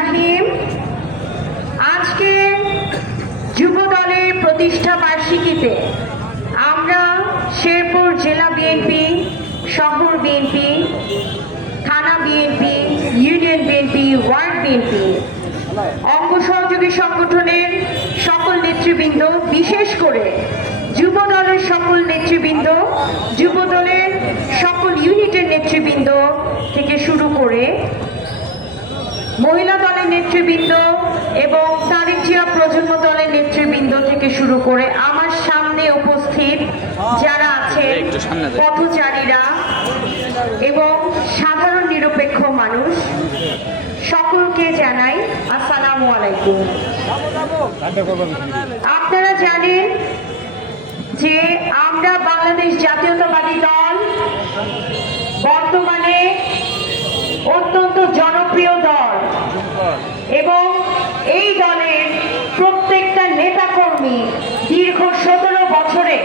রাহিম। আজকে যুব দলের প্রতিষ্ঠা বার্ষিকীতে আমরা শেরপুর জেলা বিএনপি, শহর বিএনপি, থানা বিএনপি, ইউনিয়ন বিএনপি, ওয়ার্ড বিএনপি, অঙ্গ সহযোগী সংগঠনের সকল নেতৃবৃন্দ, বিশেষ করে যুব দলের সকল নেতৃবৃন্দ, যুব দলের সকল ইউনিটের নেতৃবৃন্দ থেকে শুরু করে মহিলা দলের নেতৃবৃন্দ এবং তারেক জিয়া প্রজন্ম দলের নেতৃবৃন্দ থেকে শুরু করে আমার সামনে উপস্থিত যারা আছে পথচারীরা এবং সাধারণ নিরপেক্ষ মানুষ, সকলকে জানাই আসসালামু আলাইকুম। আপনারা জানেন যে আমরা বাংলাদেশ জাতীয়তাবাদী দল বর্তমানে অত্যন্ত জনপ্রিয় দল এবং এই দলের প্রত্যেকটা নেতাকর্মী দীর্ঘ 17 বছরে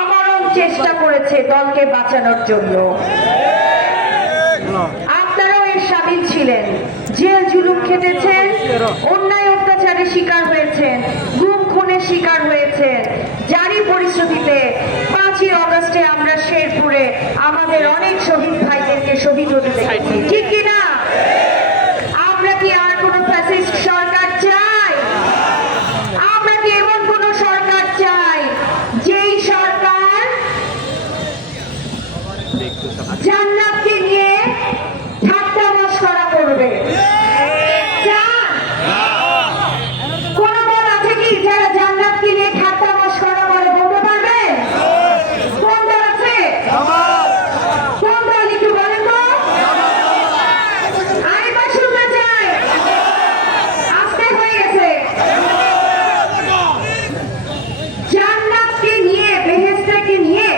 আমরণ চেষ্টা করেছে দলকে বাঁচানোর জন্য। আপনারাও এর সামিল ছিলেন, জেল জুলুম খেটেছেন, অন্যায় অত্যাচারের শিকার হয়েছেন, গুম খুনের শিকার হয়েছেন। জারি পরিস্থিতিতে 5ই আগস্টে আমরা শেরপুরে আমাদের অনেক শহীদ ভাইদেরকে শহীদ হতে দেখেছি, ঠিক কিনা? আমরা কি আর কোনো ফ্যাসিস্ট সরকার চাই? আমরা কি এমন কোনো সরকার চাই যেই সরকার জান্নাতকে নিয়ে ঠাট্টা মশকরা করবে? কোন দল আছে কি যারা জান্নাতকে নিয়ে ঠাট্টা মশকরা করে? বলতে পারবে কোন দল আছে? কোন দল একটু বলেন তো? আরেকবার শুনতে চাই, আস্তে হয়ে গেছে। জান্নাতকে নিয়ে, বেহেশতকে নিয়ে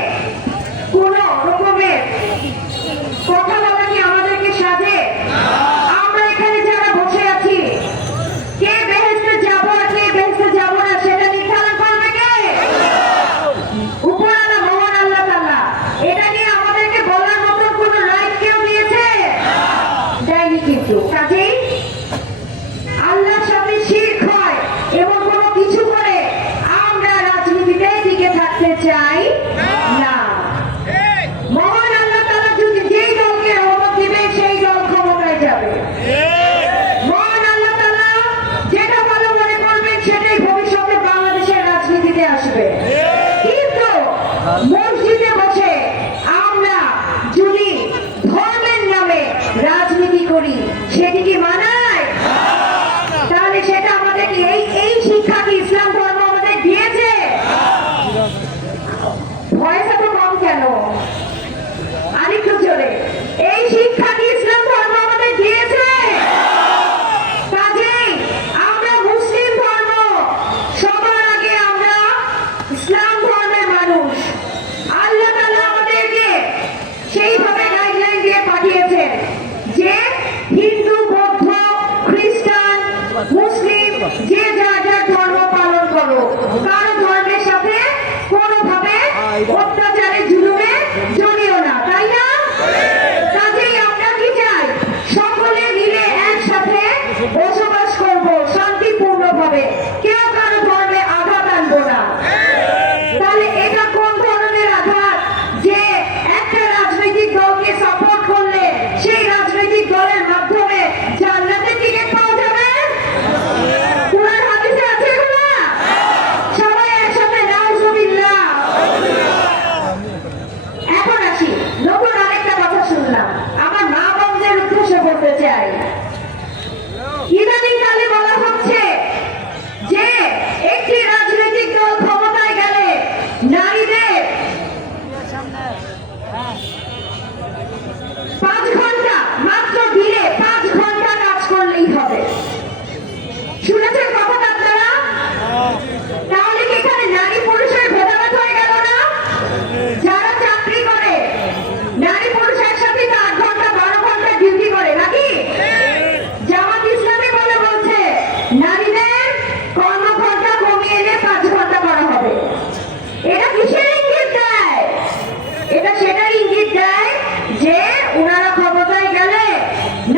কোন রকমের কথা বলা কি আমাদেরকে সাজে? আমরা এখানে যারা বসে আছি, কে বেহেশতে যাব আর কে বেহেশতে যাব না সেটা নির্ধারণ করবে কে? উপরওয়ালা মহান আল্লাহ তাআলা। এটা নিয়ে আমাদেরকে বলার মতো কোনো রাইট কেউ দিয়েছে? দেয়নি। কিন্তু কাজেই আল্লাহর সাথে শিরক হয় এবং কোনো কিছু করে আমরা রাজনীতিতে টিকে থাকতে চাই না। মহান আল্লাহ তাআলা যদি যেই দলকে রহমত দিবে সেই দল ক্ষমতায় যাবে। মহান আল্লাহ তাআলা যেটা ভালো মনে করবেন সেটাই ভবিষ্যতে বাংলাদেশের রাজনীতিতে আসবে। কিন্তু মসজিদে বসে আমরা যদি ধর্মের নামে রাজনীতি করি সেটি কি মানায়? তাহলে সেটা আমাদের এই শিক্ষা কি ইসলাম ধর্ম আমাদের দিয়েছে? ভয়েস এত কম কেন? আরেকটু জোরে। এই শিক্ষা কি ইসলাম ধর্ম আমাদের দিয়েছে? কাজেই আমরা মুসলিম ধর্ম, সবার আগে আমরা ইসলাম ধর্মের মানুষ। আল্লাহ তাআলা আমাদেরকে সেইভাবে গাইডলাইন দিয়ে পাঠিয়েছেন যে হিন্দু, বৌদ্ধ, খ্রিস্টান, মুসলিম যে যার যার ধর্ম পালন করো, কারো ধর্মের সাথে কোনোভাবে অত্যাচারে জুলুমে জড়িও না, তাই না? কাজেই আমরা কি চাই? সকলে মিলে একসাথে বসবাস করব শান্তিপূর্ণভাবে, কেউ কারো ধর্মে আঘাত আনবো না। তাহলে এটা কোন ধরনের আঘাত যে একটা রাজনৈতিক দলকে সাপোর্ট করলে সেই রাজনৈতিক দলের মাধ্যমে জান্নাতের টিকিট পাওয়া যাবে? কোরআন হাদিসে আছে এগুলো? সবাই একসাথে নাউজুবিল্লাহ। এখন আসি, নতুন আরেকটা কথা শুনলাম, আমার মা বোনদের উদ্দেশ্যে বলতে চাই। ইদানিং কালে বলা হচ্ছে যে একটি রাজনৈতিক দল ক্ষমতায় গেলে নারীদের 5 ঘন্টা মাত্র দিলে 5 ঘন্টা কাজ করলেই হবে। শুনেছেন কথাটা আপনারা? তাহলে কি এখানে নারী পুরুষের ভেদাভেদ হয়ে গেল না? যারা চাকরি করে নারী পুরুষ একসাথে 8 ঘন্টা 12 ঘন্টা ডিউটি করে নাকি? জামাত ইসলামী বলছে নারীদের কর্মঘণ্টা কমিয়ে এনে 5 ঘন্টা করা হবে। এটা কিসের ইঙ্গিত দেয়? এটা সেটার ইঙ্গিত দেয় যে উনারা ক্ষমতায় গেলে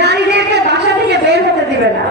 নারীদেরকে বাসা থেকে বের হতে দিবে না।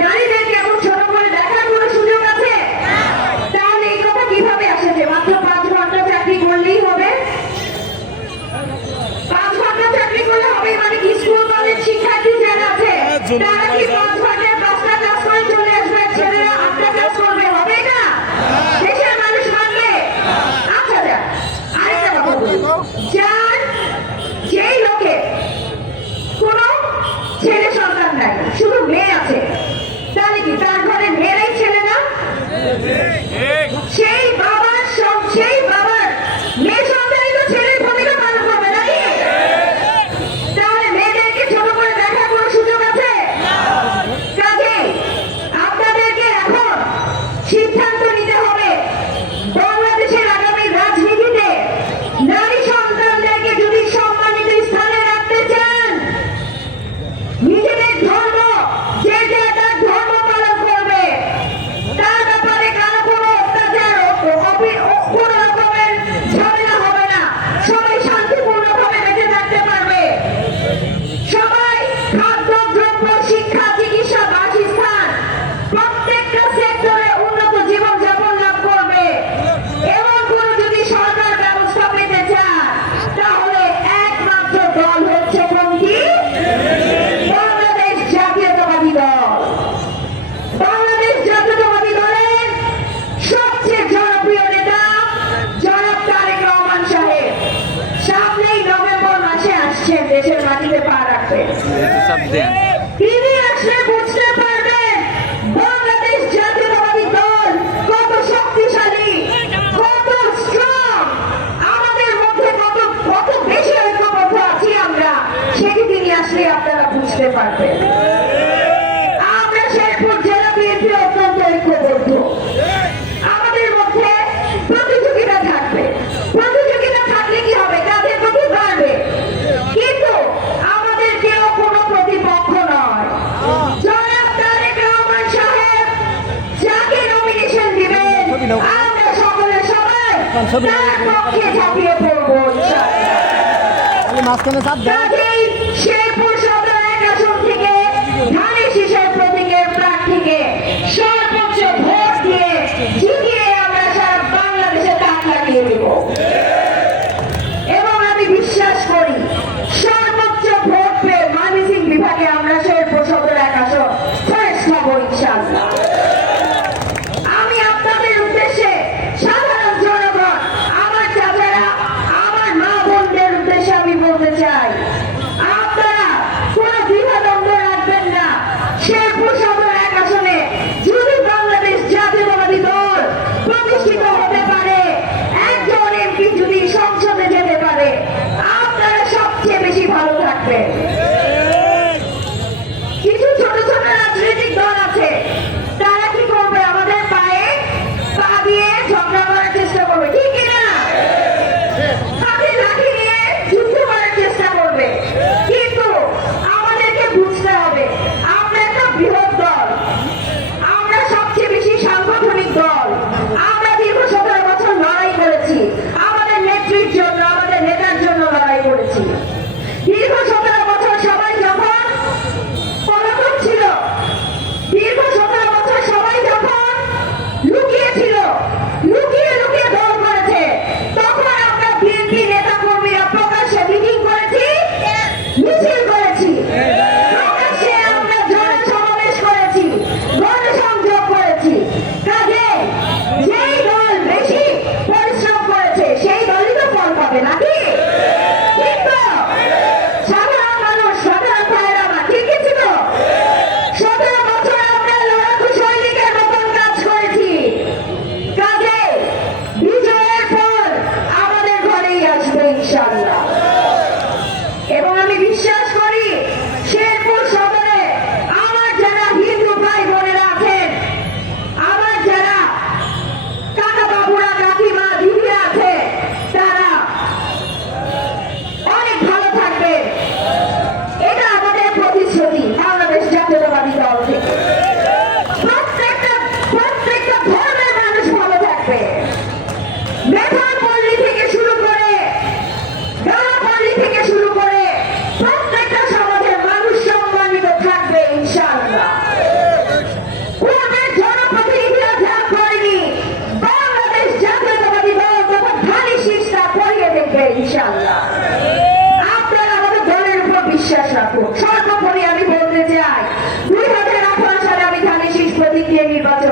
নারীদেরকে এমন ছোট করে দেখার কোনো সুযোগ আছে? তাহলে এই কথা কিভাবে আসে যে মাত্র 5 ঘন্টা চাকরি করলেই হবে? 5 ঘন্টা চাকরি করলে হবে মানে কি? স্কুল কলেজ শিক্ষার্থী যারা আছে তারা কি 5 ঘন্টায় 5টা ক্লাস করে চলে আসবে, ছেলেরা 8টা ক্লাস করবে? হবে না। দেশের মানুষ মানবে? আচ্ছা যাক, আরেকটা কথা বলি। যার যেই লোকের কোনো ছেলে সন্তান নাই, শুধু মেয়ে আছে, তাহলে কি তার ঘরে মেয়েরাই ছেলে না? সেই বাবার মেয়ে সন্তানই তো ছেলের ভূমিকা পালন করবে নাকি? তাহলে মেয়েদেরকে ছোট করে দেখার কোনো সুযোগ আছে? কাজেই আপনাদেরকে এখন সিদ্ধান্ত নিতে হবে, বাংলাদেশের আগামী রাজনীতিতে নারী সন্তানদেরকে যদি সম্মানিত স্থানে রাখতে চান, নিজেদের ধর্ম যে তার ধর্ম পালন করবে, তার ব্যাপারে কারো কোনো অত্যাচার কোনো রকমের ঝামেলা হবে না, সবাই শান্তিপূর্ণভাবে বেঁচে থাকতে পারবে, সবাই খাদ্য দ্রব্য শিক্ষা চিকিৎসা বাসস্থান প্রত্যেকটা সেক্টরে উন্নত জীবনযাপন লাভ করবে। এমন কোন যদি সরকার ব্যবস্থা পেতে চান তাহলে একমাত্র দল হচ্ছে কোনটি? বাংলাদেশ জাতীয়তাবাদী দল। বাংলাদেশ জাতীয়তাবাদী দলের সবচেয়ে জনপ্রিয় নেতা জনাব তারেক রহমান সাহেব সামনেই নভেম্বর মাসে আসছেন দেশের মাটিতে পা রাখবেন। তিনি আসলে বুঝতে পারবেন বাংলাদেশ জাতীয়তাবাদী দল কত শক্তিশালী, কত স্ট্রং, আমাদের মধ্যে কত বেশি ঐক্যবদ্ধ আছি আমরা, সেটি তিনি আসলে আপনারা বুঝতে পারবেন। আমরা শেরপুর জেলা বিএনপি অত্যন্ত ঐক্যবদ্ধ। আমাদের মধ্যে প্রতিযোগিতা থাকবে, প্রতিযোগিতা থাকলে কি হবে? তাদের প্রতি বাড়বে, কিন্তু আমাদের কেউ কোনো প্রতিপক্ষ নয়। জনাব তারেক রহমান সাহেব যাকে নমিনেশন দিবেন আমরা সকলে সবাই তার পক্ষে ঝাঁপিয়ে পড়বো ইনশাআল্লাহ। কাজেই শেরপুর সদর 1 আসন থেকে ধানের শীষের প্রতীকের প্রার্থীকে সর্বোচ্চ ভোট দিয়ে জিতিয়ে আমরা সারা বাংলাদেশে তাক লাগিয়ে দেব এবং আমি বিশ্বাস করি সর্বোচ্চ ভোট পেয়ে ময়মনসিংহ বিভাগে আমরা শেরপুর সদর 1 আসন ফার্স্ট হব ইনশাআল্লাহ। আমি আপনাদের উদ্দেশ্যে সাধারণ জনগণ, আমার চাচারা, আমার মা বোনদের উদ্দেশ্যে আমি বলতে চাই, আপনারা কোনো দ্বিধাদ্বন্দ্ব রাখবেন না। শেরপুর সদর 1 আসনে যদি বাংলাদেশ জাতীয়তাবাদী দল প্রতিষ্ঠিত হতে পারে, একজন এমপি যদি সংসদে যেতে পারে, আপনারা সবচেয়ে বেশি ভালো থাকবেন। কিছু ছোট ছোট রাজনৈতিক দল আছে, তারা কি করবে? আমাদের পায়ে পা দিয়ে ঝগড়া করার চেষ্টা করবে, ঠিক কিনা? হাতে লাঠি নিয়ে যুদ্ধ করার চেষ্টা করবে, কিন্তু আমাদেরকে বুঝতে হবে আমরা একটা বৃহৎ দল, আমরা সবচেয়ে বেশি সাংগঠনিক দল। আমরা দীর্ঘ 17 বছর লড়াই করেছি, আমাদের নেত্রীর জন্য, আমাদের নেতার জন্য লড়াই করেছি। দীর্ঘ 17 বছর সবাই যখন পলাতক ছিল, দীর্ঘ 17 বছর সবাই যখন লুকিয়ে ছিল, লুকিয়ে লুকিয়ে দল করেছে, তখন আমরা বিএনপি নেতা কর্মীরা প্রকাশ্যে মিটিং করেছি, মিছিল করেছি, প্রকাশ্যে আমরা জনসমাবেশ করেছি, গণসংযোগ নির্বাচন